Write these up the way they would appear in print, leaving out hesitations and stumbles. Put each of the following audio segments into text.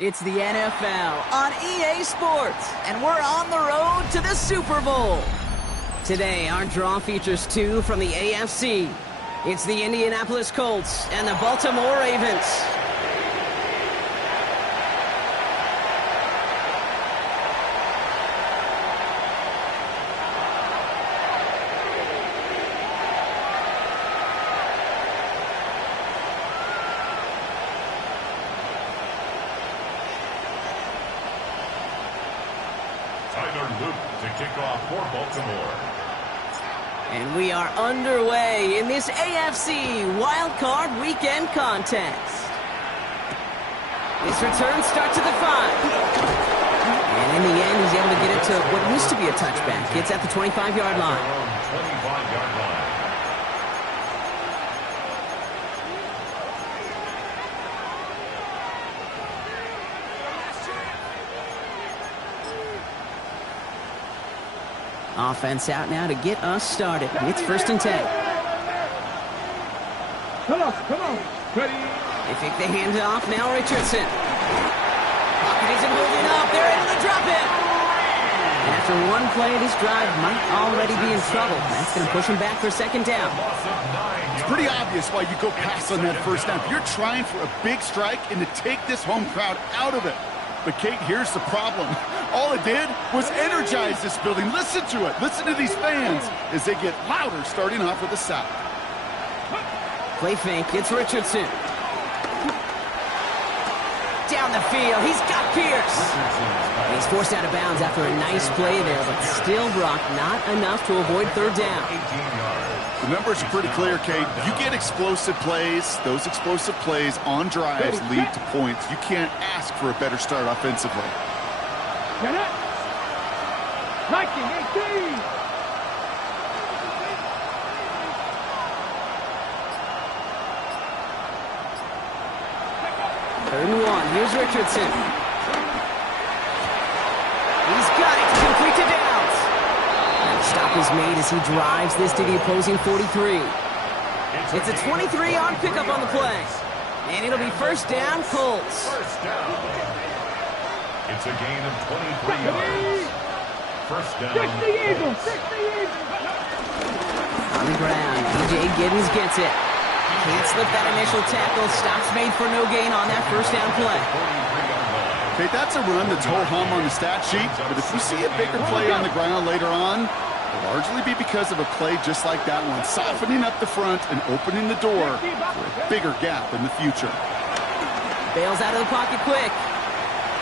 It's the NFL on EA Sports, and we're on the road to the Super Bowl. Today, our draw features two from the AFC. It's the Indianapolis Colts and the Baltimore Ravens. To kick off for Baltimore. And we are underway in this AFC Wildcard Weekend contest. This return starts at the 5. And in the end, he's able to get it to what used to be a touchback. It's at the 25-yard line. 25-yard line. Offense out now to get us started. It's 1st and 10. Come on. Ready? They take the handoff. Now Richardson. Pocket isn't holding up. They're able to drop it. And after one play, this drive might already be in trouble. That's going to push him back for 2nd down. It's pretty obvious why you go pass on that 1st down. If you're trying for a big strike and to take this home crowd out of it. But, Kate, here's the problem. All it did was energize this building. Listen to it. Listen to these fans as they get louder starting off with the south. Play fake. It's Richardson. Down the field. He's got Pierce. He's forced out of bounds after a nice play there, but still, Brock, not enough to avoid 3rd down. The numbers are pretty clear, Kate. You get explosive plays. Those explosive plays on drives lead to points. You can't ask for a better start offensively. Get it! 1918! Third and 1. Here's Richardson. He's got it to complete to Downs. And the stop is made as he drives this to the opposing 43. It's a 23-yard pickup on the play. And it'll be first down, Colts. First down. It's a gain of 23 yards. First down. 60 Eagles. 60 Eagles. On the ground, DJ Giddens gets it. Can't slip that initial tackle. Stops made for no gain on that first down play. Okay, that's a run that's ho-hum on the stat sheet, but if we see a bigger play on the ground later on, it'll largely be because of a play just like that one, softening up the front and opening the door for a bigger gap in the future. Bails out of the pocket quick.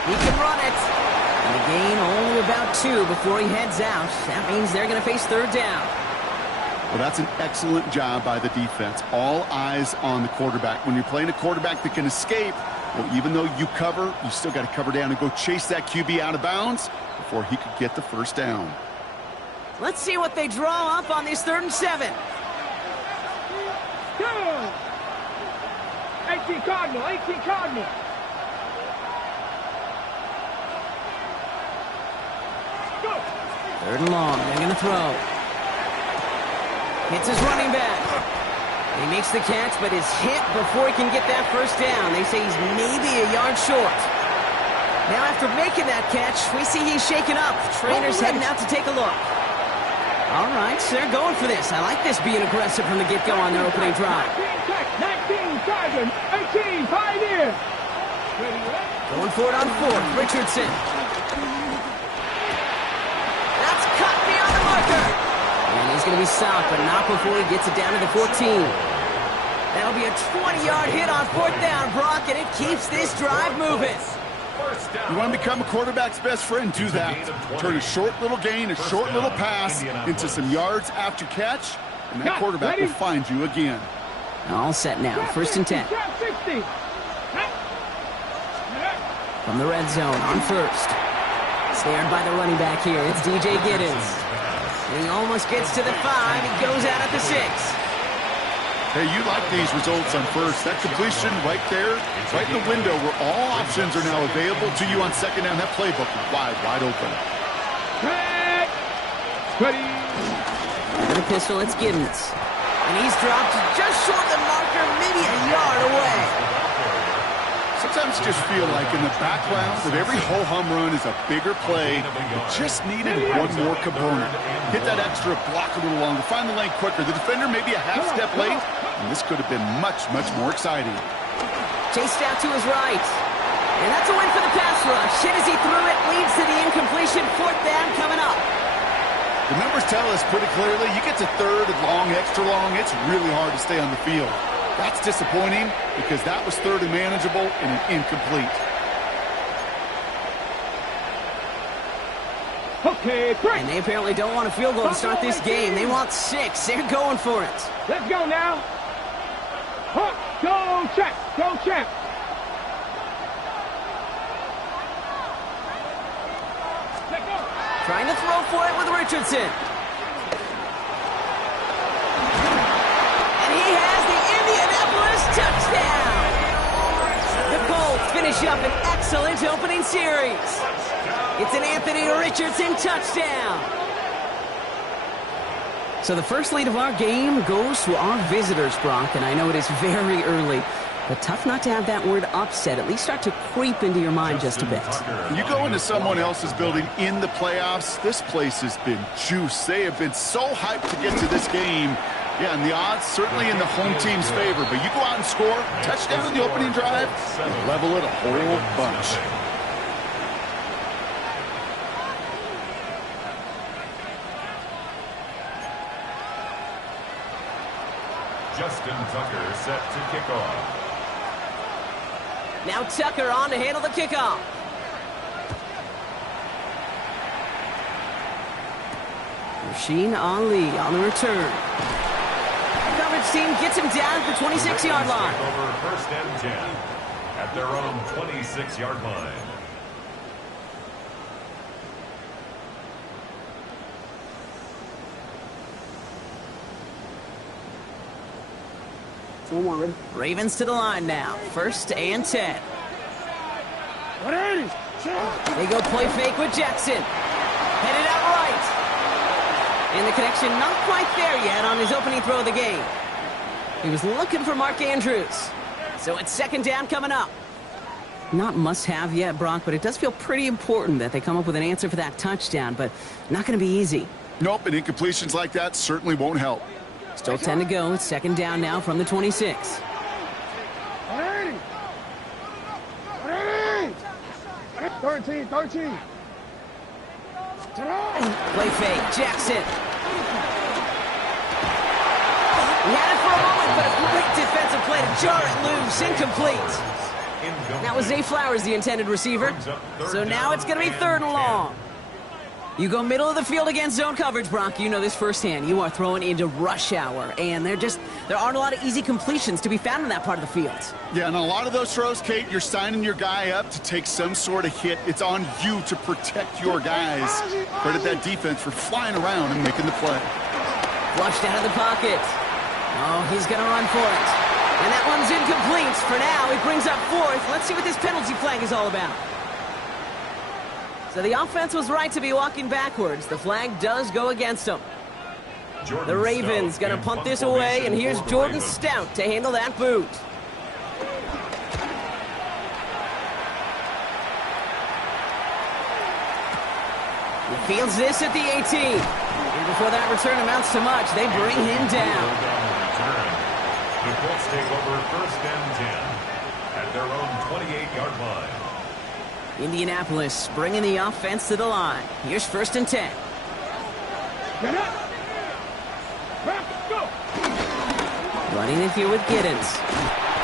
He can run it. And the gain only about 2 before he heads out. That means they're going to face third down. Well, that's an excellent job by the defense. All eyes on the quarterback. When you're playing a quarterback that can escape, well, even though you cover, you still got to cover down and go chase that QB out of bounds before he could get the first down. Let's see what they draw up on this 3rd and 7. Go. 18 Cardinal. 18 Cardinal. Go. 3rd and long. They're going to throw. Hits his running back. He makes the catch, but is hit before he can get that first down. They say he's maybe a yard short. Now, after making that catch, we see he's shaken up. Trainer's heading out to take a look. All right, so they're going for this. I like this being aggressive from the get-go on their opening drive. 19 Sergeant. 18 Pioneer. Going for it on 4th. Richardson. That's cut beyond the marker. And he's going to be stopped, but not before he gets it down to the 14. That'll be a 20-yard hit on 4th down, Brock, and it keeps this drive moving. You want to become a quarterback's best friend, do that. Turn a short little gain, a short little pass into some yards after catch, and that quarterback will find you again. All set now, 1st and 10. From the red zone on 1st. Snared by the running back here, it's DJ Giddens. He almost gets to the 5. He goes out at the 6. Hey, you like these results on 1st. That completion right there, right in the window where all options are now available to you on 2nd down. That playbook is wide open. Ready. For the pistol, it's Giddens. And he's dropped just short of the marker, maybe a yard away. Sometimes you just feel like in the background of every ho-hum run is a bigger play that just needed one more component. Hit that extra block a little longer, find the lane quicker. The defender may be a half step late, and this could have been much more exciting. Chased out to his right. And that's a win for the pass rush. Hit as he threw it, leads to the incompletion. 4th down coming up. The numbers tell us pretty clearly, you get to 3rd and long, extra long, it's really hard to stay on the field. That's disappointing because that was 3rd and manageable and an incomplete. Okay, break. And they apparently don't want a field goal to start this game. They want 6. They're going for it. Let's go now. Hunt. Go check. Go check. Let's go. Trying to throw for it with Richardson. And he has the Indianapolis touchdown. The Colts finish up an excellent opening series. It's an Anthony Richardson touchdown. So the first lead of our game goes to our visitors, Brock, and I know it is very early, but tough not to have that word upset at least start to creep into your mind just a bit. You go into someone else's building in the playoffs, this place has been juiced. They have been so hyped to get to this game. Yeah, and the odds certainly in the home team's favor, but you go out and score, touchdown in the opening drive, and level it a whole bunch. Justin Tucker set to kick off. Now Tucker on to handle the kickoff. Rasheen Ali on the return. The coverage team gets him down at the 26-yard line. Over 1st and 10 at their own 26-yard line. Ravens to the line now. 1st and 10. 180. They go play fake with Jackson. Headed out right. And the connection not quite there yet on his opening throw of the game. He was looking for Mark Andrews. So it's second down coming up. Not must-have yet, Brock, but it does feel pretty important that they come up with an answer for that touchdown, but not going to be easy. Nope, and incompletions like that certainly won't help. Still 10 to go. It's second down now from the 26. 13. Play fake. Jackson. He had it for a moment, but a great defensive play to jar it loose. Incomplete. That was Zay Flowers, the intended receiver. So now it's going to be third and long. You go middle of the field against zone coverage, Brock. You know this firsthand. You are throwing into rush hour, and there aren't a lot of easy completions to be found in that part of the field. Yeah, and a lot of those throws, Kate, you're signing your guy up to take some sort of hit. It's on you to protect your guys. Credit that defense for flying around and making the play. Flushed out of the pocket. Oh, he's going to run for it. And that one's incomplete. For now, it brings up fourth. Let's see what this penalty flag is all about. So the offense was right to be walking backwards. The flag does go against them. The Ravens going to punt this away, and here's Jordan Stout to handle that boot. He fields this at the 18. And before that return amounts to much, they bring him down. The Colts take over first and 10 at their own 28-yard line. Indianapolis bringing the offense to the line. Here's first and 10. Get up. Go. Running it here with Giddens.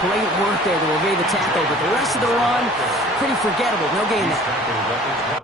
Great work there to evade the tackle, but the rest of the run, pretty forgettable. No gain there.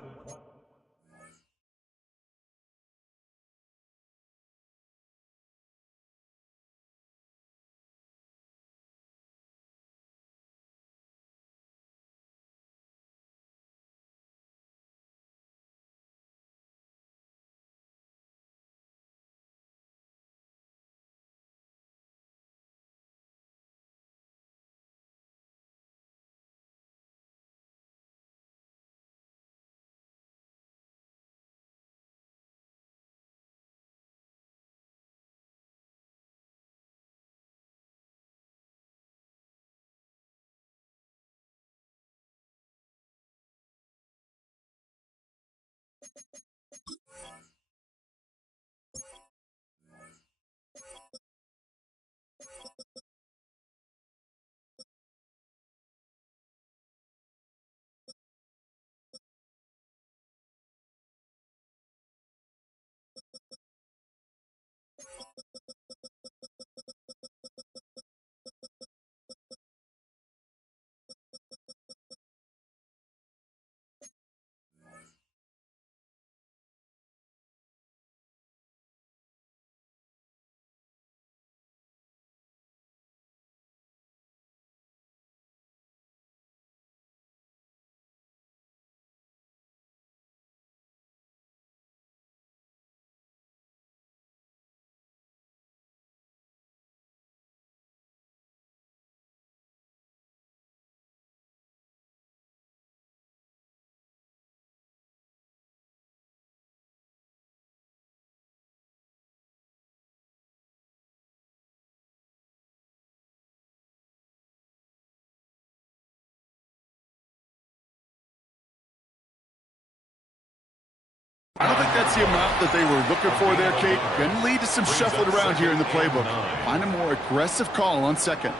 I don't think that's the amount that they were looking for there, Kate. Going to lead to some shuffling around here in the playbook. Find a more aggressive call on second.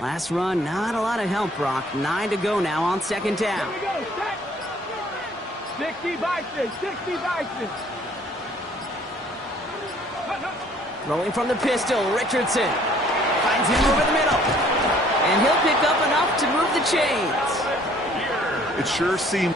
Last run, not a lot of help, Brock. 9 to go now on second down. 60 by 6. Rolling from the pistol, Richardson finds him over the middle. And he'll pick up enough to move the chains. It sure seemed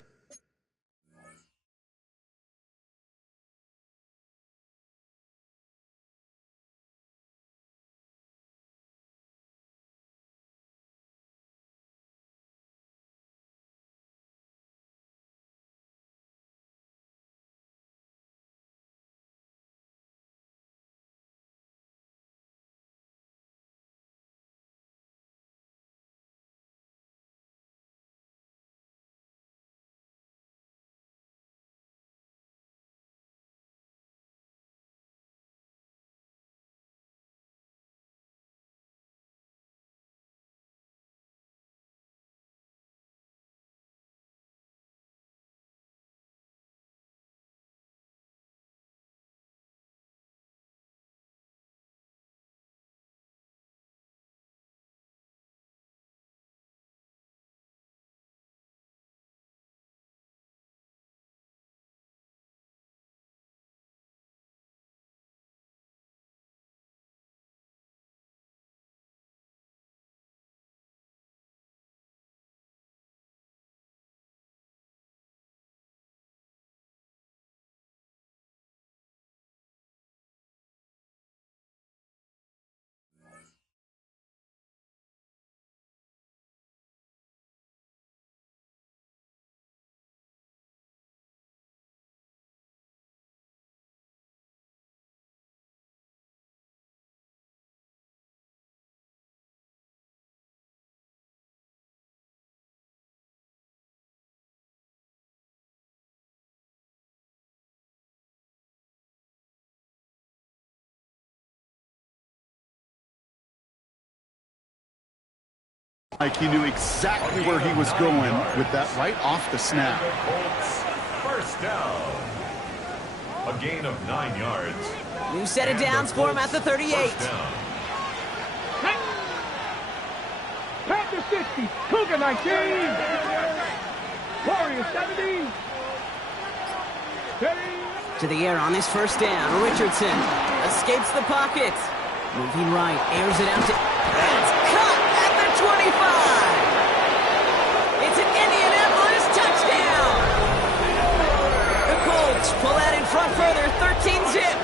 Like he knew exactly where he was going with that right off the snap. First down. A gain of 9 yards. New set of downs for him at the 38. Panther 60, Cougar 19, Warrior 70. To the air on this first down. Richardson escapes the pocket. Moving right, airs it out to... It's caught at the 25. It's an Indianapolis touchdown. The Colts pull out in front further, 13-zip.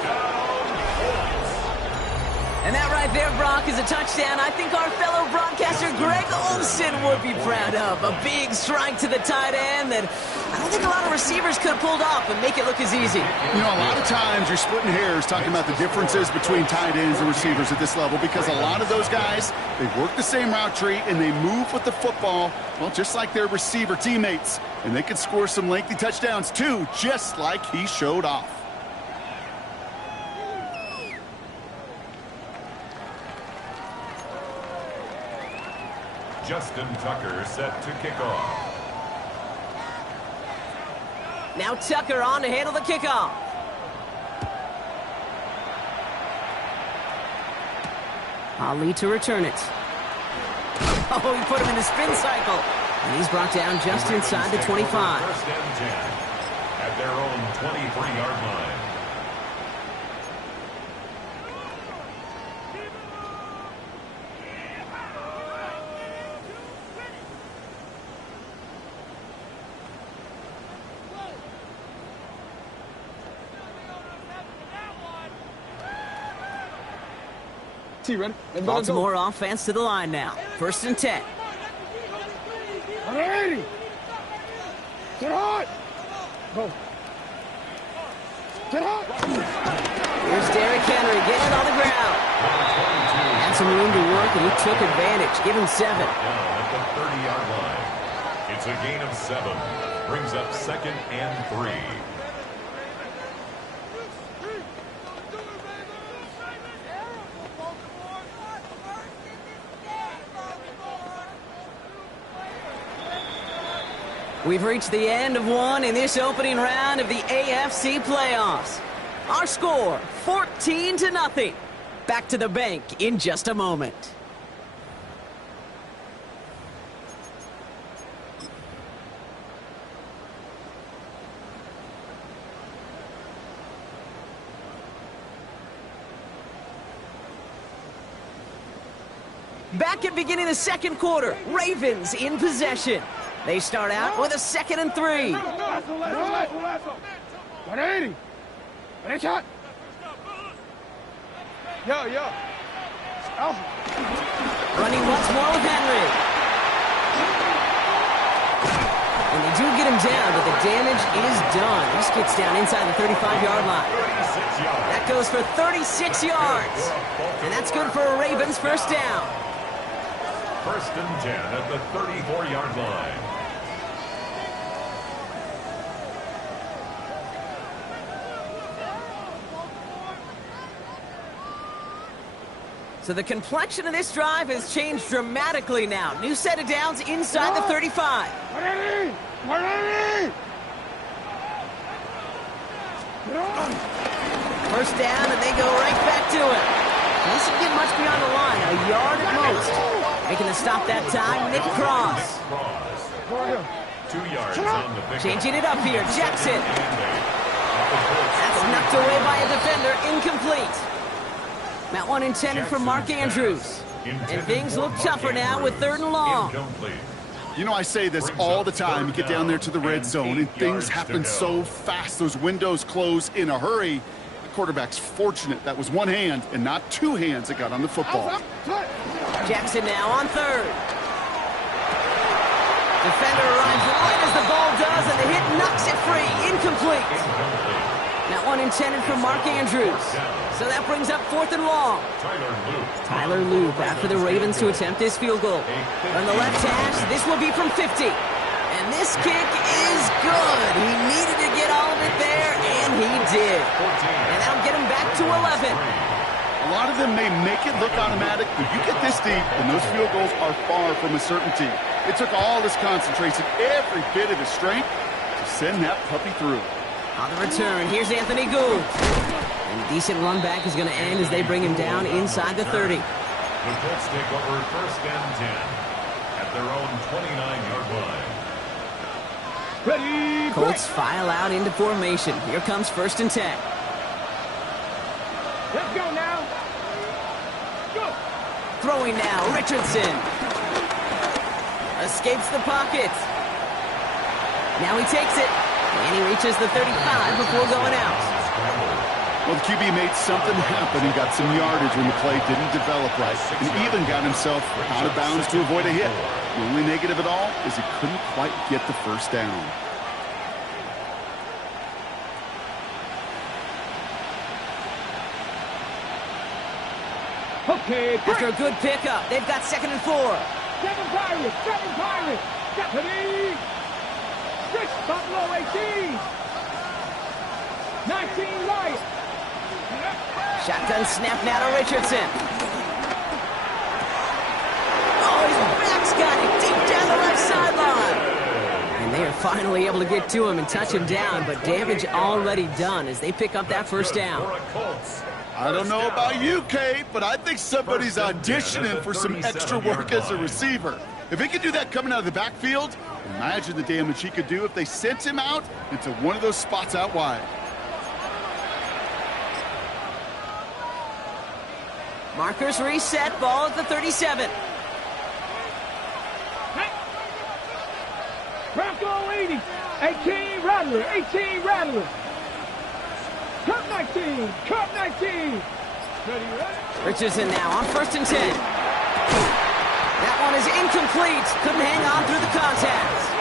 And that right there, Brock, is a touchdown I think our fellow broadcaster Greg Olsen would be proud of. A big strike to the tight end that I don't think a lot of receivers could have pulled off and make it look as easy. You know, a lot of times you're splitting hairs talking about the differences between tight ends and receivers at this level because a lot of those guys, they work the same route tree and they move with the football, well, just like their receiver teammates. And they can score some lengthy touchdowns too, just like he showed off. Justin Tucker set to kick off. Now Tucker on to handle the kickoff. Ali to return it. Oh, he put him in the spin cycle. And he's brought down just inside the 25. First and 10 at their own 23-yard line. Baltimore offense to the line now. First and 10. 180. Get hot. Go. Get hot. Here's Derrick Henry getting on the ground. Had some room to work, and he took advantage. Give him 7. Down at the 30-yard line. It's a gain of 7. Brings up 2nd and 3. We've reached the end of one in this opening round of the AFC playoffs. Our score, 14-0. Back to the bank in just a moment. Back at beginning of the second quarter, Ravens in possession. They start out with a 2nd and 3. 180. Finish shot. Yo. Running once more with Henry. And they do get him down, but the damage is done. This gets down inside the 35-yard line. That goes for 36 yards. And that's good for a Ravens first down. First and 10 at the 34-yard line. So the complexion of this drive has changed dramatically now. New set of downs inside the 35. 180. First down, and they go right back to it. Doesn't get much beyond the line, a yard at most. Making the stop that time, Nick Cross. 2 yards on the pickup. Changing it up here, Jackson. That's knocked away by a defender, incomplete. That one intended for Mark Andrews. And things look tougher now with 3rd and long. You know, I say this all the time. You get down there to the red zone, and things happen so fast. Those windows close in a hurry. The quarterback's fortunate that was one hand and not 2 hands that got on the football. Jackson now on 3rd. Defender arrives right as the ball does, and the hit knocks it free. Incomplete. That one intended for Mark Andrews. So that brings up 4th and long. Tyler Loop after the Ravens to attempt this field goal. On the left hash, this will be from 50. And this kick is good. He needed to get all of it there, and he did. And that'll get him back to 11. A lot of them may make it look automatic, but you get this deep, and those field goals are far from a certainty. It took all his concentration, every bit of his strength, to send that puppy through. On the return, here's Anthony Gould. And a decent run back is going to end as they bring him down inside the 30. The Colts take over first and 10 at their own 29-yard line. Ready, Colts file out into formation. Here comes first and 10. let's go now. Go. Throwing now, Richardson. Escapes the pocket. Now he takes it. And he reaches the 35 before going out. Well, the QB made something happen. He got some yardage when the play didn't develop right, and even got himself out of bounds to avoid a hit. The only negative at all is he couldn't quite get the first down. Okay, After a good pickup, they've got 2nd and 4. 7 Pirates, 7 Pirates. Deputy. 6 Buffalo 18. 19 Lions. Shotgun snap now to Richardson. Oh, his back's got it deep down the left sideline. And they are finally able to get to him and touch him down, but damage already done as they pick up that first down. I don't know about you, Kate, but I think somebody's auditioning for some extra work as a receiver. If he could do that coming out of the backfield, imagine the damage he could do if they sent him out into one of those spots out wide. Markers reset, ball at the 37. Bronco 80. 18 Rattler, 18 Rattler. Cut 19, cut 19. Ready. Richardson now on first and 10. That one is incomplete. Couldn't hang on through the contact.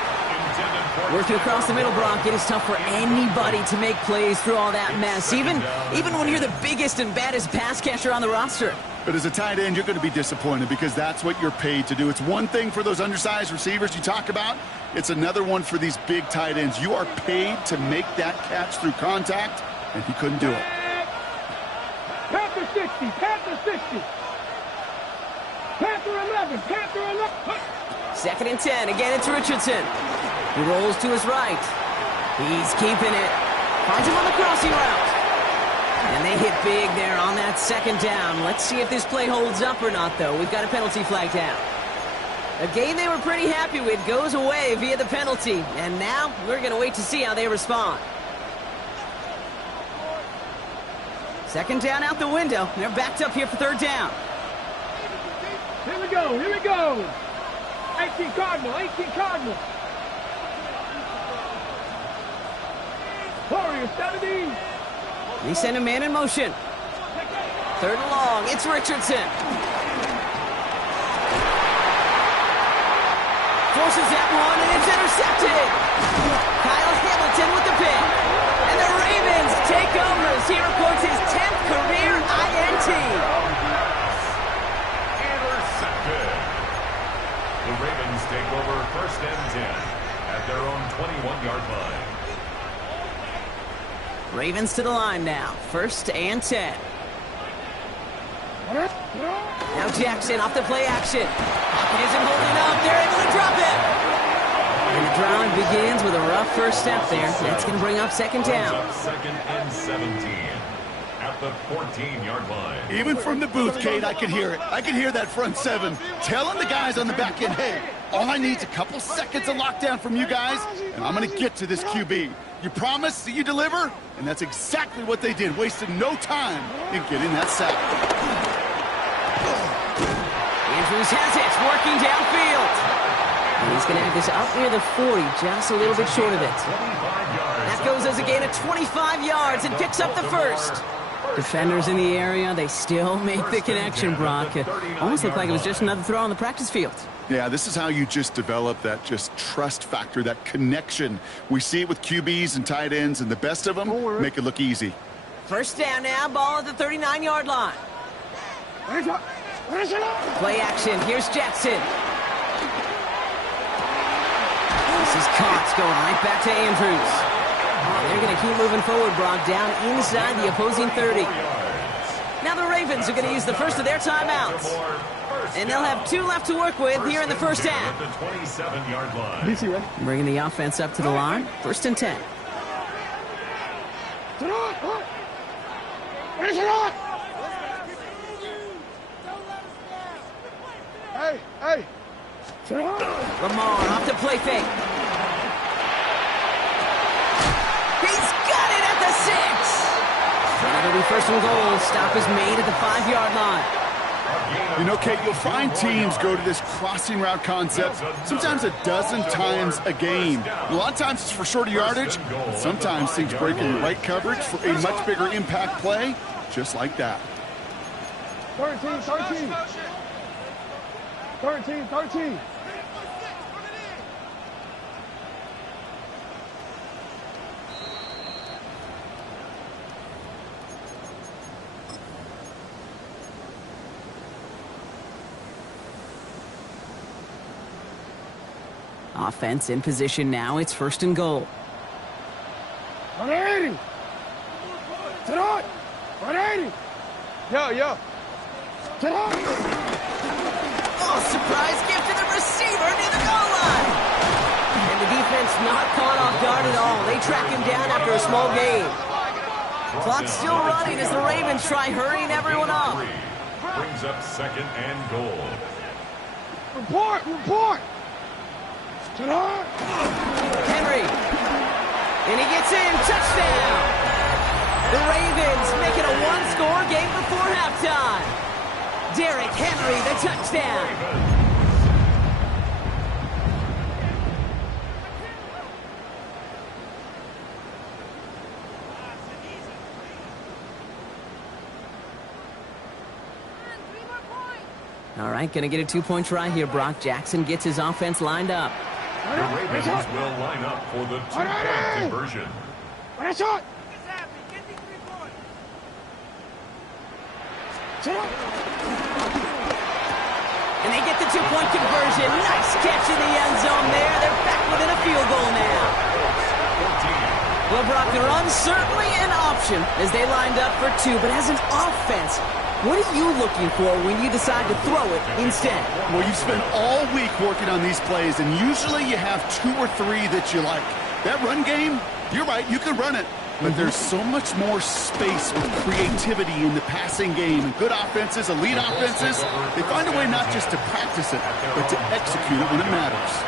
Working across the middle, Brock, it is tough for anybody to make plays through all that mess, even when you're the biggest and baddest pass catcher on the roster. But as a tight end, you're going to be disappointed because that's what you're paid to do. It's one thing for those undersized receivers you talk about. It's another one for these big tight ends. You are paid to make that catch through contact, and he couldn't do it. Panther 60, Panther 60. Panther 11, Panther 11. 2nd and 10. Again, it's Richardson. He rolls to his right. He's keeping it. Finds him on the crossing route. And they hit big there on that 2nd down. Let's see if this play holds up or not, though. We've got a penalty flag down. A game they were pretty happy with goes away via the penalty. And now we're going to wait to see how they respond. 2nd down out the window. They're backed up here for 3rd down. Here we go, here we go. 18 Cardinal, 18 Cardinal. Warriors 70. They send a man in motion. 3rd and long. It's Richardson. Forces that one, and it's intercepted. Kyle Hamilton with the pick. And the Ravens take over as he records his 10th career INT. Intercepted. The Ravens take over first and 10 at their own 21-yard line. Ravens to the line now. 1st and 10. Now Jackson off the play action. Pocket isn't holding up. They're able to drop it. And the drive begins with a rough first step there. That's going to bring up 2nd down. 2nd and 17 at the 14-yard line. Even from the booth, Kate, I could hear it. I could hear that front 7 telling the guys on the back end, hey, all I need is a couple seconds of lockdown from you guys, and I'm going to get to this QB. You promise that you deliver? And that's exactly what they did, wasted no time in getting that sack. Andrews has it, working downfield. And he's going to have this up near the 40, just a little bit short of it. That goes as a gain of 25 yards and picks up the 1st. Defenders in the area, they still make the connection, Brock. Almost looked like it was just another throw on the practice field. Yeah, this is how you just develop that just trust factor, that connection. We see it with QBs and tight ends, and the best of them make it look easy. 1st down now, ball at the 39-yard line. Play action, here's Jackson. This is caught, going right back to Andrews. And they're going to keep moving forward, Brock, down inside the opposing 30. Now the Ravens are going to use the first of their timeouts. And they'll have 2 left to work with here in the first half. At the 27-yard line. DC, ready? Bringing the offense up to the line. 1st and 10. Finish it on! Hey, hey! Lamar off to play fake. He's got it at the 6. And it'll be 1st and goal. Stop is made at the 5-yard line. You know, Kate, you'll find teams go to this crossing route concept sometimes a dozen times a game. A lot of times it's for shorter yardage, but sometimes teams break in the right coverage for a much bigger impact play, just like that. 13, 13. 13, 13. Offense in position now. It's 1st and goal. 180. Sit on. 180. Yo. Sit on. Oh, surprise gift to the receiver near the goal line. And the defense not caught off guard at all. They track him down after a small gain. Clock's still running as the Ravens try hurrying everyone up. Brings up 2nd and goal. Report. Henry. And he gets in. Touchdown. The Ravens make it a 1-score game before halftime. Derrick Henry, the touchdown. All right, going to get a 2-point try here. Brock Jackson gets his offense lined up. The Ravens will line up for the 2-point conversion. And they get the 2-point conversion. Nice catch in the end zone there. They're back within a field goal now. Well, Brock, the run certainly an option as they lined up for 2. But as an offense, what are you looking for when you decide to throw it instead? Well, you spend all week working on these plays, and usually you have 2 or 3 that you like. That run game, you're right, you can run it. But there's so much more space with creativity in the passing game. And good offenses, elite offenses, they find a way not just to practice it, but to execute it when it matters.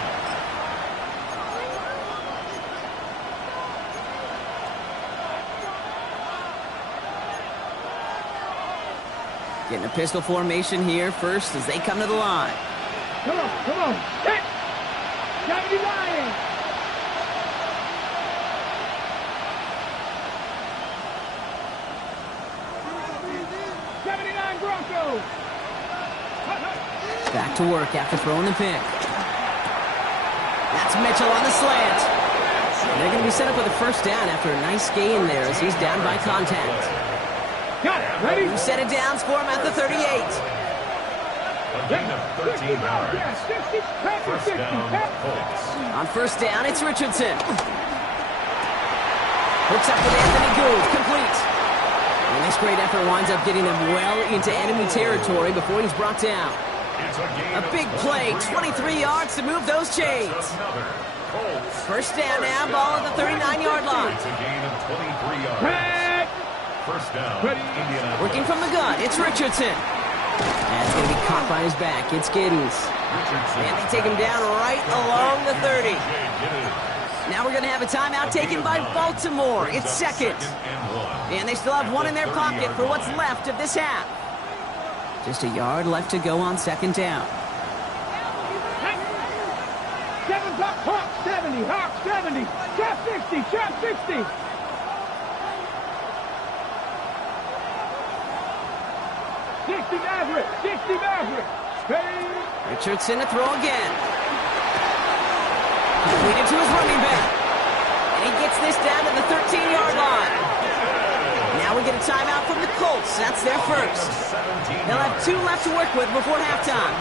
Getting a pistol formation here first as they come to the line. Come on. Hit. 79. Broncos. Back to work after throwing the pick. That's Mitchell on the slant. They're going to be set up with a 1st down after a nice gain there as he's down by contact. Got it. Ready? Set it downs for him at the 38. A gain of 13 yards. 1st down, Colts. On 1st down, it's Richardson. Hooks up with Anthony Gould, complete. And this great effort winds up getting them well into enemy territory before he's brought down. A big play, 23 yards to move those chains. 1st down now, ball at the 39-yard line. It's a gain of 23 yards. 1st down, Indianapolis. Working from the gun, it's Richardson. That's going to be caught by his back. It's Giddens. And they take him down right along the 30. Now we're going to have a timeout taken by Baltimore. It's 2nd. And they still have 1 in their pocket for what's left of this half. Just a yard left to go on 2nd down. 7 Hawk 70, Hawk 70, Trap 60, Trap 60. Richardson to throw again. Completed to his running back. And he gets this down to the 13-yard line. Now we get a timeout from the Colts. That's their first. They'll have 2 left to work with before halftime.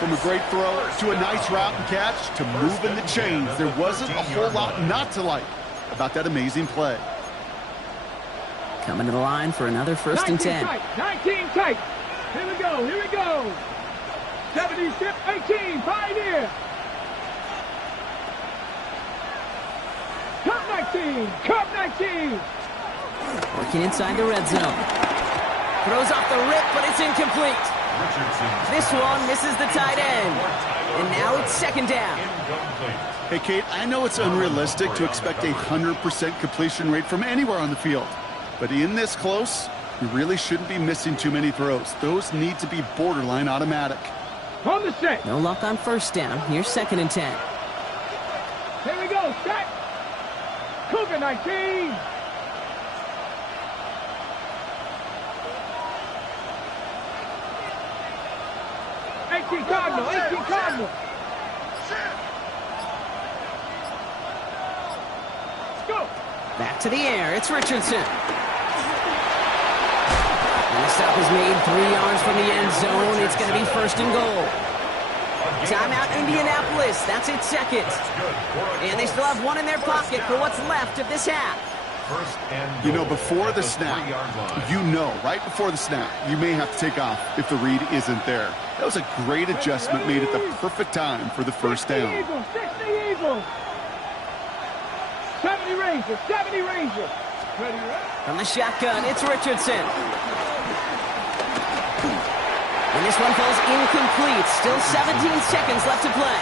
From a great throw to a nice route and catch to moving the chains, there wasn't a whole lot not to like about that amazing play. Coming to the line for another 1st and 10. 19 tight. Here we go. Here we go. 70 step 18. Pioneer. Cup 19. Cup 19. Working inside the red zone. Throws off the rip, but it's incomplete. This one misses the tight end. And now it's 2nd down. Hey, Kate, I know it's unrealistic to expect a 100% completion rate from anywhere on the field. But in this close, you really shouldn't be missing too many throws. Those need to be borderline automatic. On the set. No luck on 1st down. Here's 2nd and 10. Here we go. Set. Cougar 19. Cardinal, 18 Cardinal. Let's go. Back to the air. It's Richardson. And the stop is made 3 yards from the end zone. It's going to be 1st and goal. Timeout Indianapolis. That's its 2nd. And they still have 1 in their pocket for what's left of this half. You know, before the snap, right before the snap, you may have to take off if the read isn't there. That was a great adjustment made at the perfect time for the 1st down. 60 Eagles. 70 Rangers. 70 Rangers. From the shotgun, it's Richardson. And this one falls incomplete. Still 17 seconds left to play.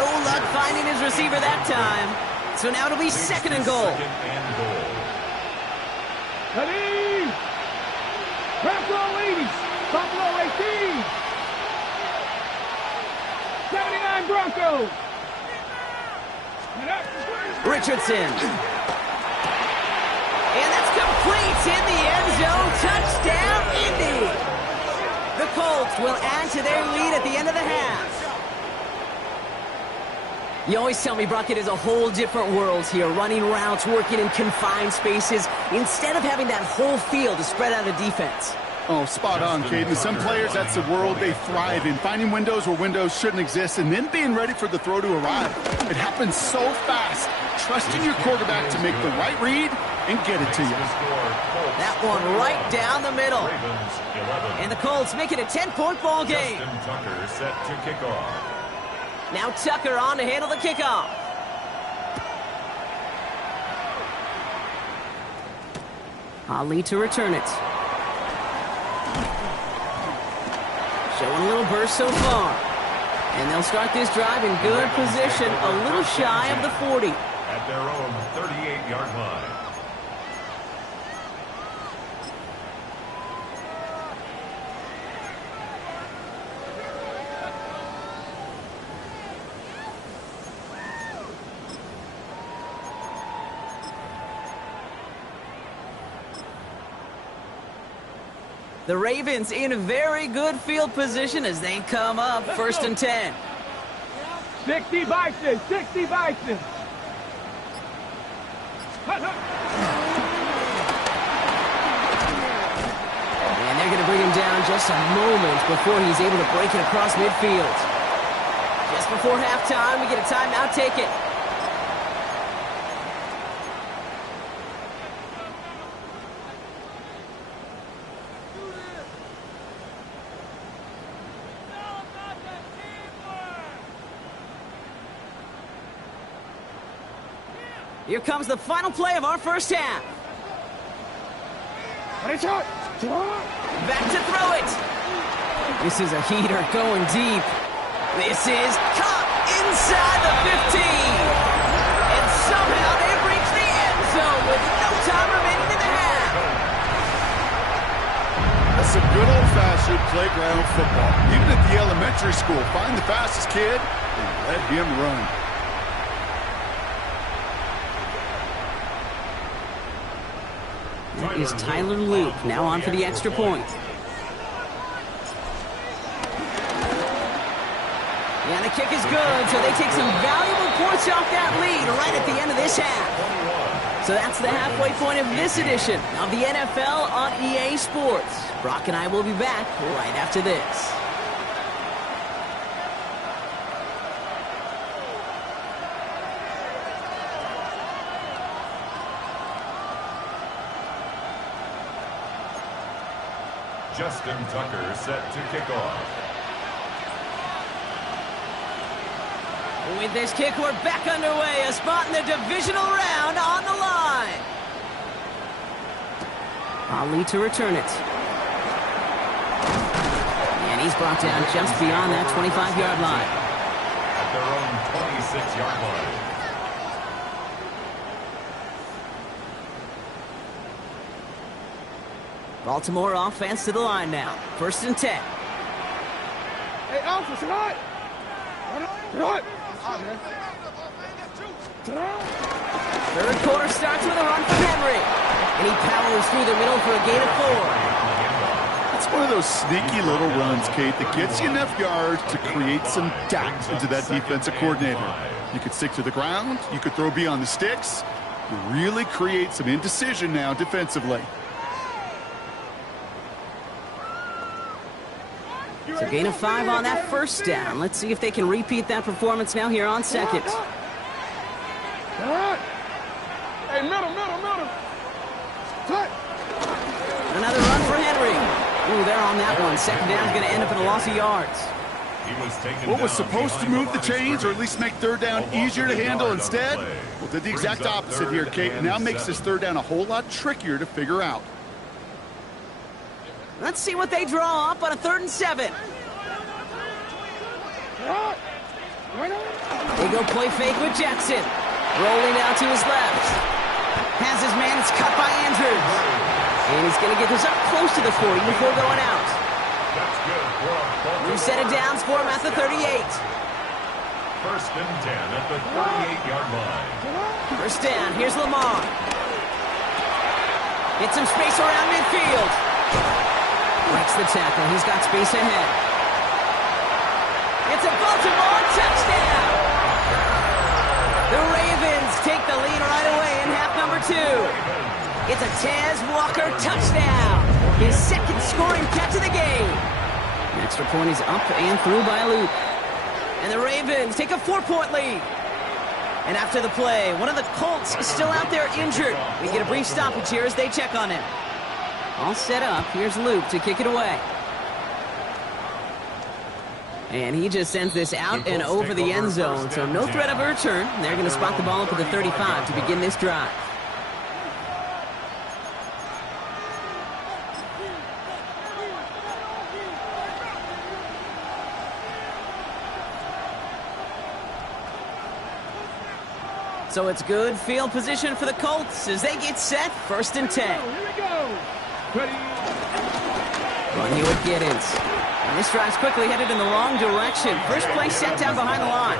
No luck finding his receiver that time. So now it'll be 2nd and goal. Ready? Buffalo 80. Buffalo 18. 79 Broncos. Richardson. And that's complete in the end zone. Touchdown, Indy. The Colts will add to their lead at the end of the half. You always tell me, Brock, it is a whole different world here, running routes, working in confined spaces, instead of having that whole field to spread out a defense. Oh, spot on, Caden. Some players, that's the world they thrive in, finding windows where windows shouldn't exist and then being ready for the throw to arrive. It happens so fast. Trusting your quarterback to make the right read and get it to you. That one right down the middle. And the Colts make it a 10-point ball game. Justin Tucker set to kick off. Now Tucker on to handle the kickoff. Ali to return it. Showing a little burst so far. And they'll start this drive in good position, a little shy of the 40. At their own 38-yard line. The Ravens in very good field position as they come up 1st and 10. 60 Bison, 60 Bison. And they're going to bring him down just a moment before he's able to break it across midfield. Just before halftime, we get a timeout taken. Here comes the final play of our first half. Back to throw it. This is a heater going deep. This is caught inside the 15. And somehow they've reached the end zone with no time remaining in the half. That's some good old-fashioned playground football. Even at the elementary school, find the fastest kid and let him run. That is Tyler Luke, now on for the extra point. And the kick is good, so they take some valuable points off that lead right at the end of this half. So that's the halfway point of this edition of the NFL on EA Sports. Brock and I will be back right after this. Justin Tucker set to kick off. With this kick, we're back underway. A spot in the divisional round on the line. Ali to return it. And he's brought down just beyond that 25-yard line. At their own 26-yard line. Baltimore offense to the line now. 1st and 10. Hey, Alpha, sit hot. Sit hot. Third quarter starts with a run for Henry. And he powers through the middle for a gain of 4. It's one of those sneaky little runs, Kate, that gets you enough yards to create some doubt into that defensive coordinator. You could stick to the ground. You could throw beyond the sticks. You really create some indecision now defensively. So gain of 5 on that first down. Let's see if they can repeat that performance now here on 2nd. Hey, middle. Cut. Another run for Henry. Ooh, they're on that one. 2nd down is going to end up in a loss of yards. What was supposed to move the chains or at least make 3rd down easier to handle instead? Well, did the exact opposite here, Kate. Now makes this 3rd down a whole lot trickier to figure out. Let's see what they draw up on a 3rd and 7. They go play fake with Jackson. Rolling out to his left. Has his man. It's cut by Andrews. And he's going to get this up close to the 40 before going out. New set of downs for him at the 38. 1st and 10 at the 38-yard line. 1st down. Here's Lamar. Get some space around midfield. Breaks the tackle. He's got space ahead. It's a Baltimore touchdown. The Ravens take the lead right away in half number 2. It's a Taz Walker touchdown. His 2nd scoring catch of the game. The extra point is up and through by Luke. And the Ravens take a 4-point lead. And after the play, one of the Colts is still out there injured. We get a brief stoppage here as they check on him. All set up. Here's Luke to kick it away. And he just sends this out and over the end zone, so no threat of a return. They're going to spot the ball up at the 35 to begin this drive. So it's good field position for the Colts as they get set. 1st and 10. Here we go. Ready. Run here with Giddens. And this drive's quickly headed in the wrong direction. First play set down behind the line.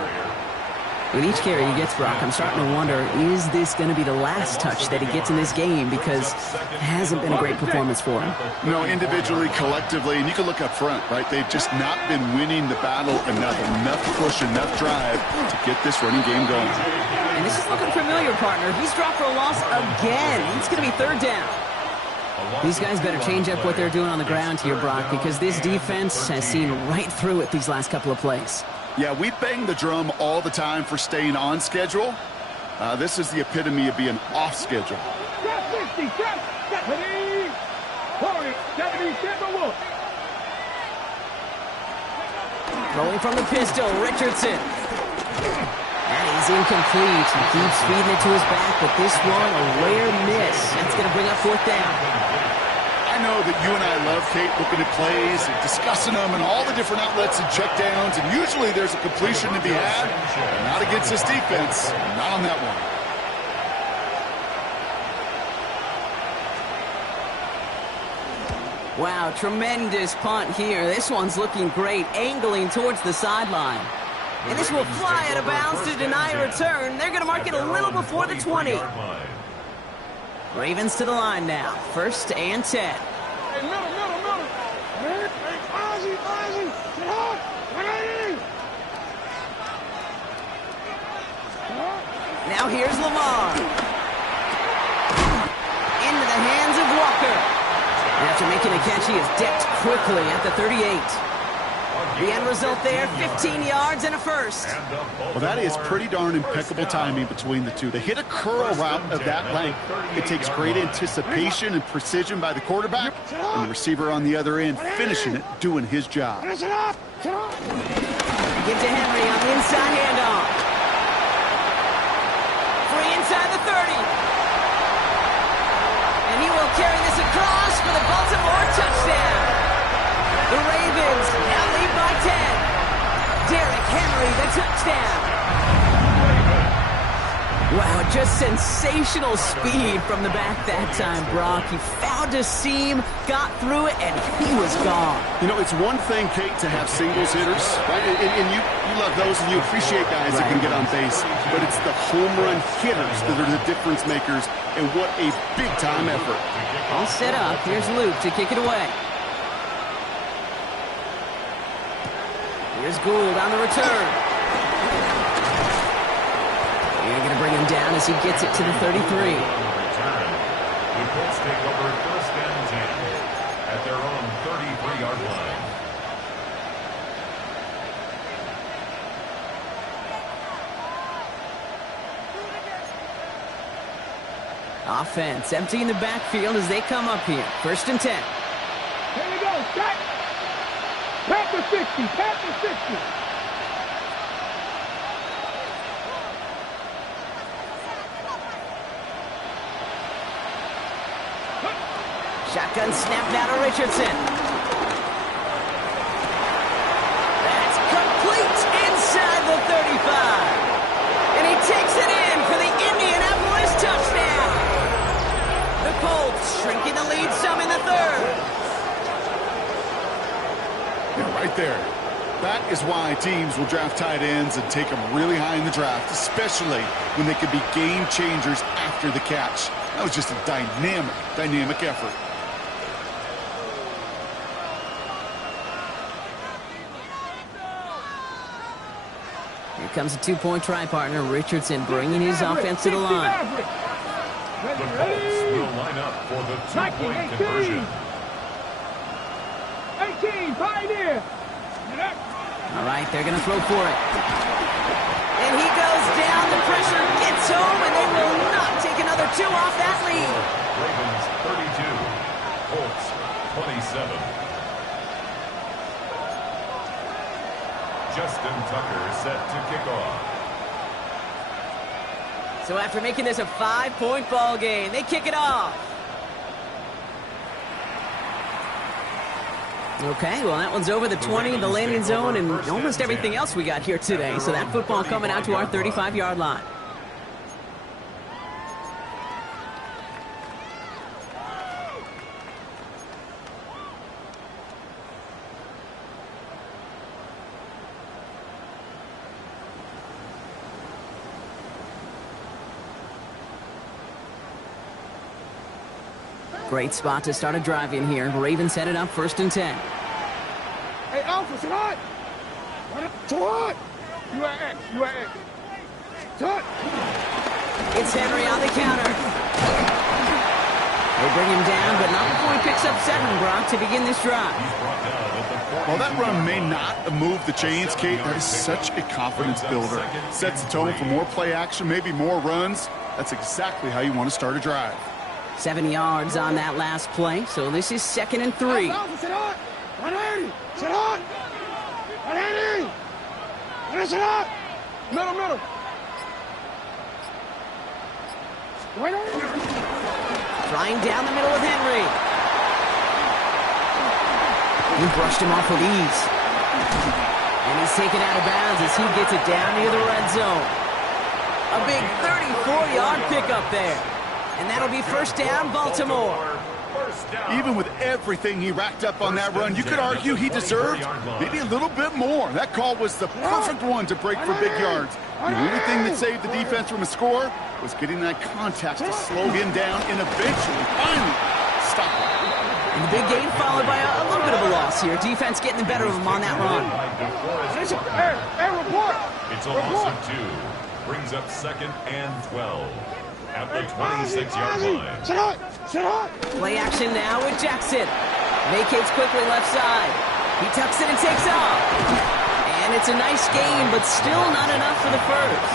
With each carry he gets, Brock, I'm starting to wonder, is this going to be the last touch that he gets in this game? Because it hasn't been a great performance for him. No, individually, collectively, and you can look up front, right? They've just not been winning the battle enough push, enough drive to get this running game going. And this is looking familiar, partner. He's dropped for a loss again. It's going to be 3rd down. These guys better change up what they're doing on the ground here, Brock, because this defense has seen right through it these last couple of plays. Yeah, we bang the drum all the time for staying on schedule. This is the epitome of being off schedule. 50, 70, 40, 77. Rolling from the pistol, Richardson. And he's incomplete. He keeps feeding it to his back, but this one, a rare miss. That's going to bring up 4th down. I know that you and I love, Kate, looking at plays and discussing them and all the different outlets and checkdowns, and usually there's a completion to be had. Not against this defense. Not on that one. Wow, tremendous punt here. This one's looking great, angling towards the sideline. And this will fly out of bounds to deny a return. They're going to mark it a little before the 20. Ravens to the line now. 1st and 10. Hey, middle. Ozzy. Sit hard. Now here's Lamar. Into the hands of Walker. And after making a catch, he is decked quickly at the 38. The end result there, 15 yards and a first. Well, that is pretty darn impeccable timing between the two. To hit a curl route of that length, it takes great anticipation and precision by the quarterback, and the receiver on the other end finishing it, doing his job. Give to Henry on the inside handoff. Free inside the 30. And he will carry this across for the Baltimore touchdown. The Ravens now lead by 10. Derrick Henry, the touchdown. Wow, just sensational speed from the back that time, Brock. He found a seam, got through it, and he was gone. You know, it's one thing, Kate, to have singles hitters, right? And you love those, and you appreciate guys that can get on base. But it's the home run hitters that are the difference makers, and what a big-time effort. All set up. Here's Luke to kick it away. Here's Gould on the return. They're going to bring him down as he gets it to the 33. The Colts take over first and 10 at their own 33-yard line. Offense emptying the backfield as they come up here. First and 10. Here we go. Pat the 50. Pat the 50. Shotgun snap now to Richardson. That's complete inside the 35. And he takes it in for the Indianapolis touchdown. The Colts shrinking the lead some in the third. Yeah, right there. That is why teams will draft tight ends and take them really high in the draft, especially when they could be game changers after the catch. That was just a dynamic effort. Here comes a two-point try partner, Richardson, bringing his offense to the line. The Colts will line up for the two-point conversion. 18, Pioneer. All right, they're going to throw for it. And he goes down. The pressure gets home, and they will not take another two off that lead. Ravens 32, Colts 27. Justin Tucker set to kick off. So after making this a 5-point ball game, they kick it off. Okay, well, that one's over the 20, the landing zone, and almost everything else we got here today. So that football coming out to our 35-yard line. Great spot to start a drive in here. Ravens headed up first and 10. Hey, Alpha, sit hot. Too hot. You are X. You are X. Touch. It's Henry on the counter. They bring him down, but not before he picks up 7, Brock, to begin this drive. While that run may not have moved the chains, Kate, that is such a confidence builder. Sets the tone for more play action, maybe more runs. That's exactly how you want to start a drive. 7 yards on that last play, so this is 2nd and 3. Alpha, sit hot. 180. Sit hot. 180. Sit hot. Middle. Right on. Flying down the middle with Henry. He brushed him off with ease. And he's taken out of bounds as he gets it down near the red zone. A big 34-yard pickup there. And that'll be first down, Baltimore. Even with everything he racked up on that run, you could argue he deserved maybe a little bit more. That call was the perfect one to break for big yards. The only thing that saved the defense from a score was getting that contact to slow him down and eventually, finally, stop him. And the big gain followed by a little bit of a loss here. Defense getting the better of him on that run. Hey, report. It's a loss of 2. Brings up 2nd and 12. At the 26-yard line. Sit hot. Play action now with Jackson. Vacates quickly left side. He tucks it and takes off. And it's a nice game, but still not enough for the first.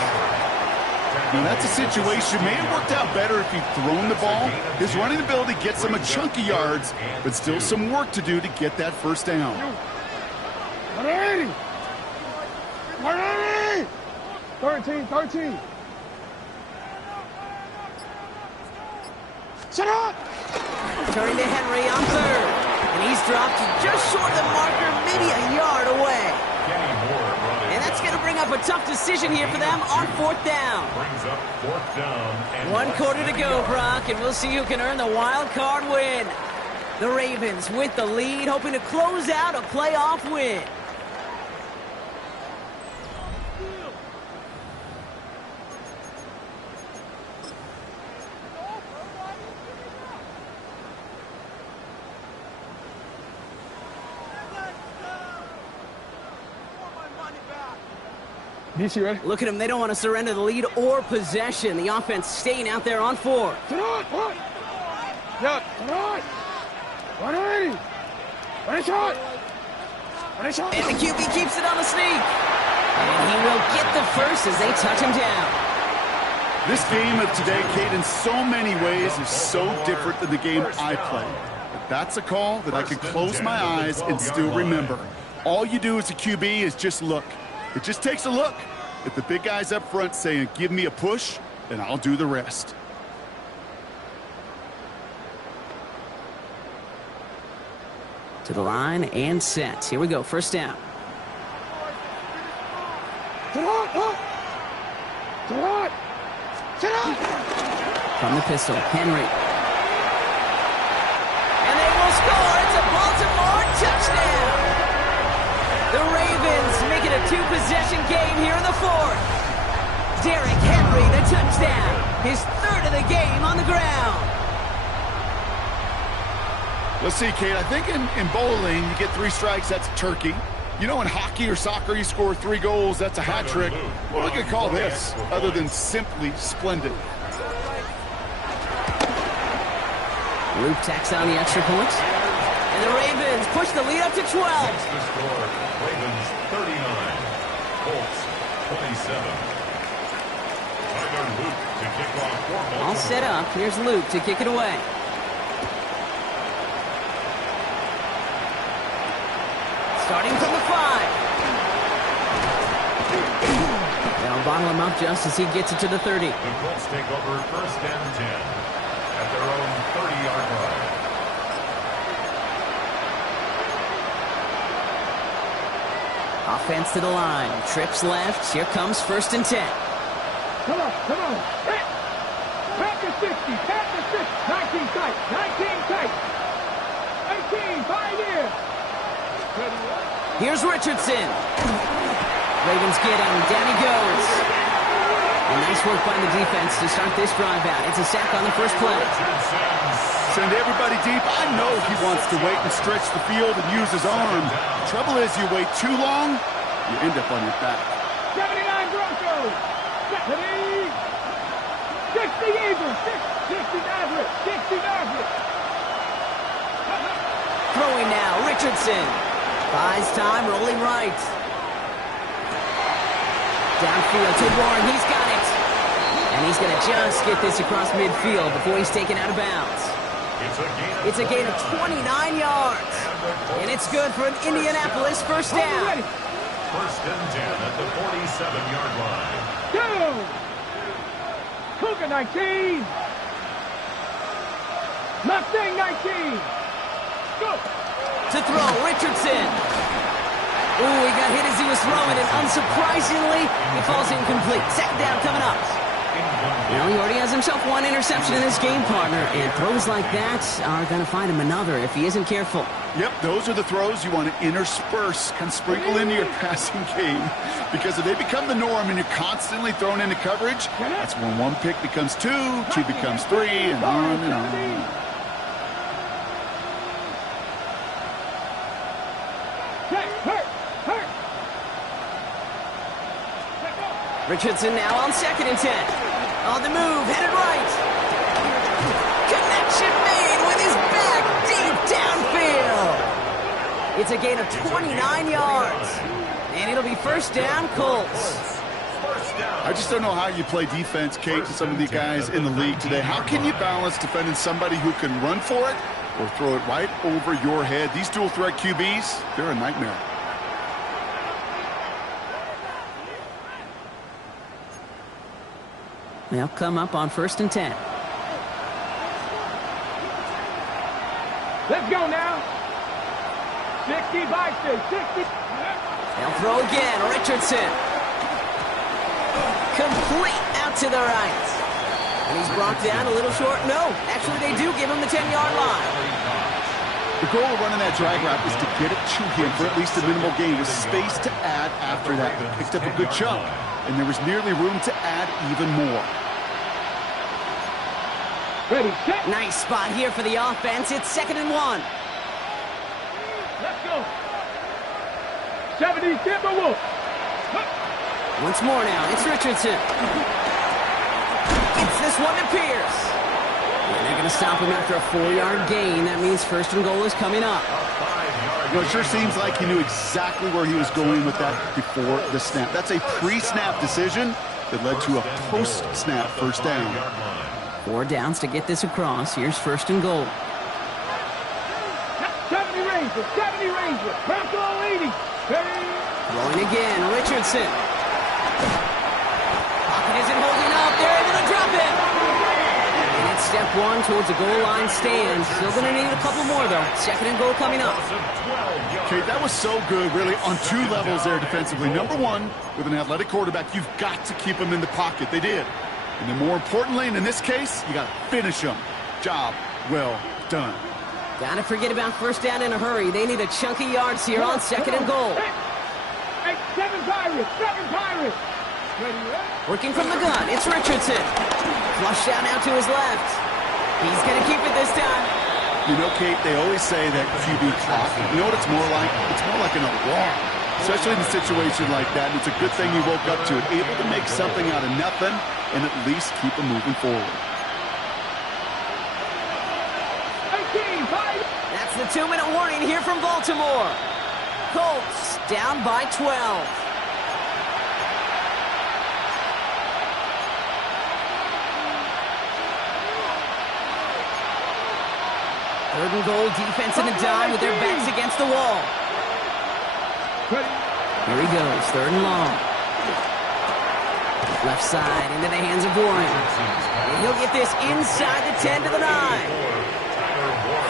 Now that's a situation, may have worked out better if he'd thrown the ball. His running ability gets him a chunk of yards, but still some work to do to get that first down. 180! 180! 13. Shut up! Turning to Henry on third. And he's dropped just short of the marker, maybe a yard away. And that's going to bring up a tough decision here for them on fourth down. Brings up fourth down. And 1 quarter to go, Brock, and we'll see who can earn the wild card win. The Ravens with the lead, hoping to close out a playoff win. DC, ready? Look at them. They don't want to surrender the lead or possession. The offense staying out there on fourth. Sit on! What? Yep, sit on! 180! 180 shot! 180 shot! And the QB keeps it on the sneak. And he will get the first as they touch him down. This game of today, Kate, in so many ways is so different than the game I played. But that's a call that I can close my eyes and still remember. All you do as a QB is just look. It just takes a look at the big guys up front saying, give me a push, and I'll do the rest. To the line and set. Here we go, first down. Sit on! Sit on! Sit on! From the pistol, Henry. And they will score. It's a Baltimore touchdown. The Ravens make it a two-possession game here in the fourth. Derrick Henry, the touchdown. His third of the game on the ground. Let's see, Kate, I think in bowling, you get 3 strikes, that's a turkey. You know, in hockey or soccer, you score 3 goals, that's a hat trick. What do we call this, other than simply splendid? Luke tacks on the extra point. And the Ravens push the lead up to 12. That's the score. Ravens 39. Colts 27. Tyler Luke to kick off for Baltimore. All set up. Here's Luke to kick it away. Starting from the 5. They'll bottle him up just as he gets it to the 30. The Colts take over first and 10 at their own 30-yard line. Offense to the line. Trips left. Here comes first and 10. Come on! Hit! Back to 60! Back to 6! 19 tight! 19 tight! 18! 5 years! Here's Richardson. Ravens get him. Down he goes. And nice work by the defense to start this drive out. It's a sack on the first play. Send everybody deep. I know he wants to wait and stretch the field and use his arm. The trouble is, you wait too long, you end up on your back. 79 Broncos! 70! 60 Eagles! 60 Mavericks! 60 Mavericks! Throwing now. Richardson. Buys time. Rolling right. Downfield to Warren. He's got it. And he's going to just get this across midfield before he's taken out of bounds. It's a gain of 29 yards. And it's good for an Indianapolis first down. First and 10 at the 47-yard line. Go! Cougar 19! Mustang 19! Go! To throw, Richardson. Ooh, he got hit as he was throwing, and unsurprisingly, he falls incomplete. Second down coming up. Well, he already has himself 1 interception in this game, partner, and throws like that are going to find him another if he isn't careful. Yep, those are the throws you want to intersperse, kind of sprinkle into your passing game, because if they become the norm and you're constantly thrown into coverage, that's when 1 pick becomes 2, 2 becomes 3, and on and on. Richardson now on second and 10. On the move, headed right. Connection made with his back deep downfield. It's a gain of 29 yards. And it'll be first down, Colts. I just don't know how you play defense, Kate, to some of the guys in the league today. How can you balance defending somebody who can run for it or throw it right over your head? These dual threat QBs, they're a nightmare. They'll come up on 1st and 10. Let's go now. 60 by 60. They'll throw again. Richardson. Complete out to the right. And he's brought down a little short. No, actually they do give him the 10-yard line. The goal of running that drag route is to get it to him for at least a minimal gain with space to add after that. He picked up a good chunk, and there was nearly room to add even more. Ready, set. Nice spot here for the offense. It's 2nd and 1. Let's go. 70 Timberwolves. Once more now, it's Richardson. Gets this one to Pierce. And they're going to stop him after a 4-yard gain. That means 1st and goal is coming up. You know, it sure seems like he knew exactly where he was going with that before the snap. That's a pre-snap decision that led to a post-snap first down. 4 downs to get this across. Here's 1st and goal. 70 Rangers, 70 Rangers. Bronco 80. Throwing again, Richardson. Pocket isn't holding up. They're able to drop it. And it's step 1 towards a goal line stand. Still going to need a couple more, though. 2nd and goal coming up. Okay, that was so good, really, on 2 levels there defensively. Number 1, with an athletic quarterback, you've got to keep him in the pocket. They did. And then more importantly, and in this case, you got to finish them. Job well done. Gotta forget about 1st down in a hurry. They need a chunk of yards here on 2nd and goal. Hey, 7 Pirates, 7 Pirates. Working from the gun, it's Richardson. Flushed out now to his left. He's gonna keep it this time. You know, Kate, they always say that QB clock. You know what it's more like? It's more like an alarm. Especially in a situation like that, and it's a good thing you woke up to it. Able to make something out of nothing and at least keep them moving forward. That's the 2-minute warning here from Baltimore. Colts down by 12. 3rd and goal, defense in a dime with their backs against the wall. Here he goes, 3rd and long. Left side into the hands of Warren. And he'll get this inside the 10 to the 9.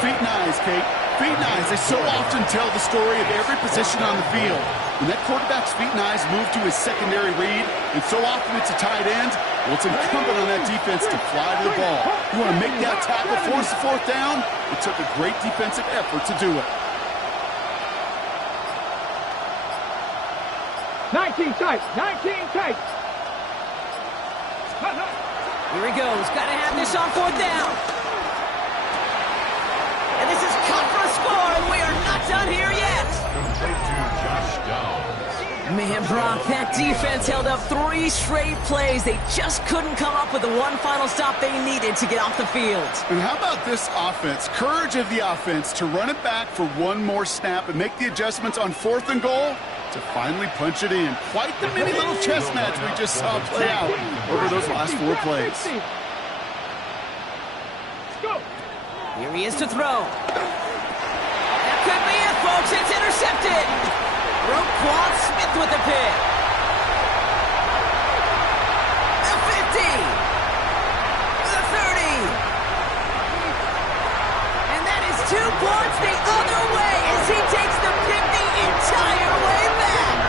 Feet and eyes, Kate. Feet and eyes. They so often tell the story of every position on the field. When that quarterback's feet and eyes move to his secondary read, and so often it's a tight end, well, it's incumbent on that defense to fly to the ball. You want to make that tackle, force the 4th down? It took a great defensive effort to do it. 19 tight, 19 tight. Here he goes. Got to have this on 4th down. And this is cut for a score, and we are not done here yet. Complete to Josh Downs. Man, Brock, that defense held up 3 straight plays. They just couldn't come up with the one final stop they needed to get off the field. And how about this offense? Courage of the offense to run it back for one more snap and make the adjustments on 4th and goal to finally punch it in. Quite the mini little chess match we just saw play out over those last 4 plays. Here he is to throw. That could be it, folks. It's intercepted. Roquan Smith with the pick. The 50. The 30. And that is 2 points the other way as he takes the pick the entire way back.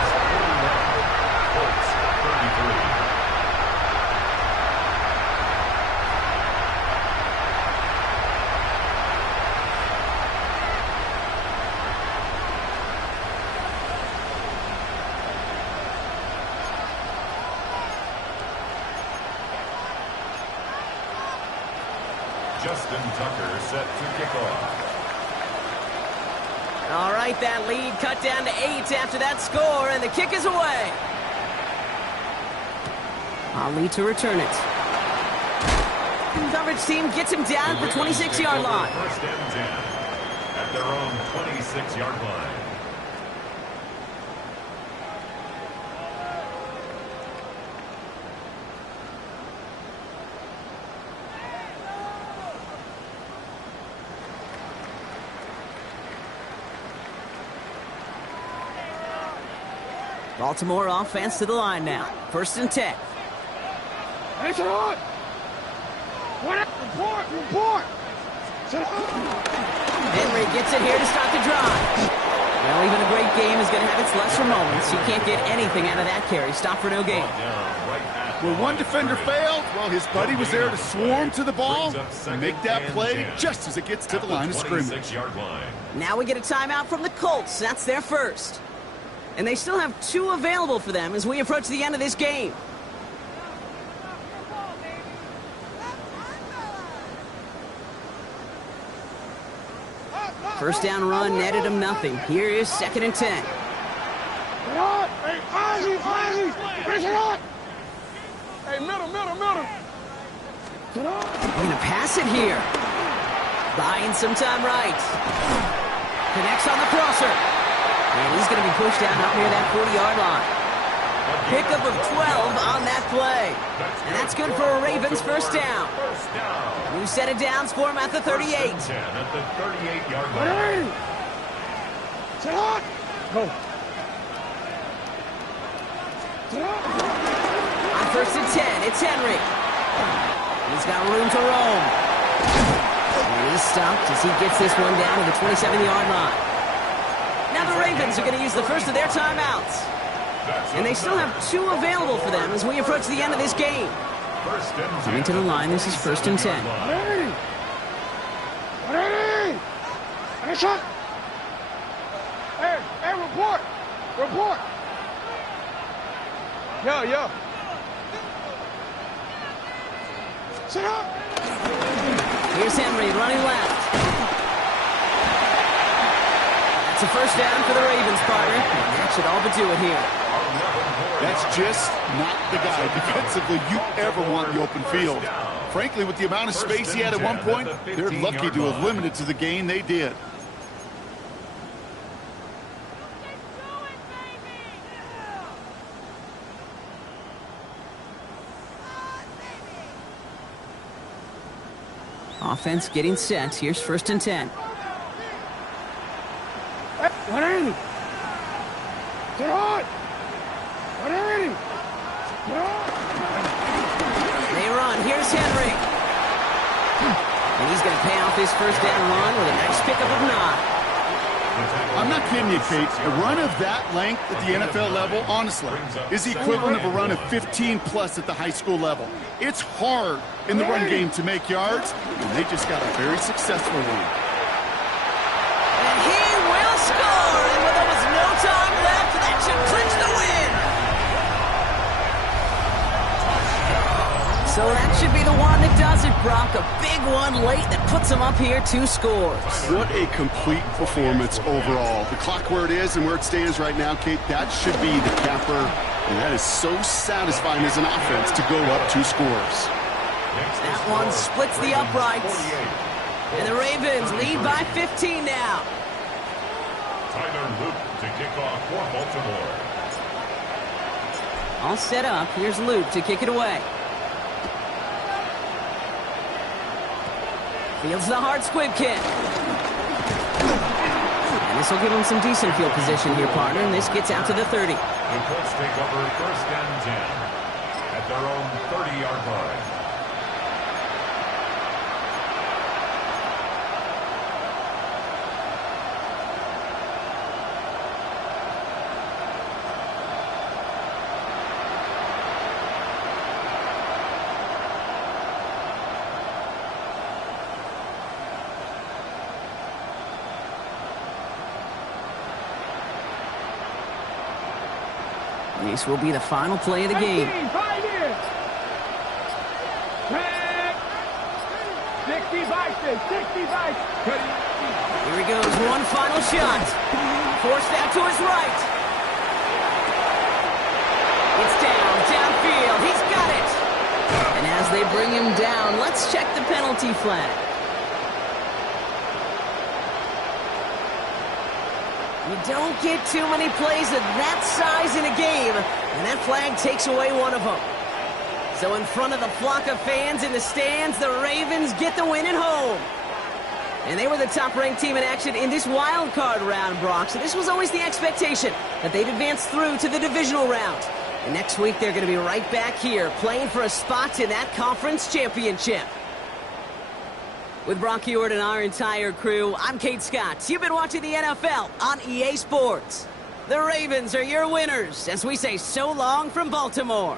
Colts, 33. Justin Tucker set to kick off. All right, that lead cut down to 8 after that score, and the kick is away. Ali to return it. Coverage team gets him down for 26-yard line. First and 10 at their own 26-yard line. Baltimore offense to the line now. 1st and 10. It's on. What? Report. Henry gets it here to start the drive. Well, even a great game is going to have its lesser moments. You can't get anything out of that carry. Stop for no gain. Where one defender failed, well, his buddy was there to swarm to the ball and make that play just as it gets to the line of scrimmage. Now we get a timeout from the Colts. That's their first. And they still have 2 available for them as we approach the end of this game. First down run netted him nothing. Here is 2nd and 10. Hey, middle. We're going to pass it here. Buying some time right. Connects on the crosser. And he's going to be pushed down up near that 40-yard line. Pickup of 12 on that play. And that's good for a Ravens first down. New set of downs for him at the 38. At the 38-yard line. Go. On 1st and 10, it's Henry. He's got room to roam. And he's stopped as he gets this one down to the 27-yard line. Now the Ravens are going to use the first of their timeouts. And they still have 2 available for them as we approach the end of this game. Coming to the line, this is 1st and 10. Hey, report. Yo. Sit up. Here's Henry running left. That's a first down for the Ravens, partner. And that should all but do it here. That's just not the guy defensively you ever want in the open field. Frankly, with the amount of space he had at one point, they're lucky to have limited to the gain they did. Offense getting set. Here's 1st and 10. What are you? Get on! What are you? They run. Here's Henry. And he's going to pay off his first down run with a nice pickup of 9. I'm not kidding you, Kate. A run of that length at the NFL level, honestly, is the equivalent of a run of 15-plus at the high school level. It's hard in the run game to make yards, and they just got a very successful one. And he will score! And with almost no time left, that should clinch the win! So that should be the one that does it, Brock. A big one late that puts them up here 2 scores. What a complete performance overall. The clock where it is and where it stands right now, Kate, that should be the capper. And that is so satisfying as an offense to go up 2 scores. That one splits the uprights. And the Ravens lead by 15 now. Tyler Luke to kick off for Baltimore. All set up. Here's Luke to kick it away. Fields the hard squib kick. And this will give him some decent field position here, partner. And this gets out to the 30. The Colts take over 1st and 10 at their own 30-yard line. This will be the final play of the game. 65 Here he goes, one final shot. Forced out to his right. It's downfield. He's got it. And as they bring him down, let's check the penalty flag. You don't get too many plays of that size in a game, and that flag takes away one of them. So in front of the flock of fans in the stands, the Ravens get the win at home. And they were the top-ranked team in action in this wild card round, Brock. So this was always the expectation. that they'd advanced through to the divisional round. And next week, they're going to be right back here playing for a spot in that conference championship. With Brock Ewart and our entire crew, I'm Kate Scott. You've been watching the NFL on EA Sports. The Ravens are your winners as we say so long from Baltimore.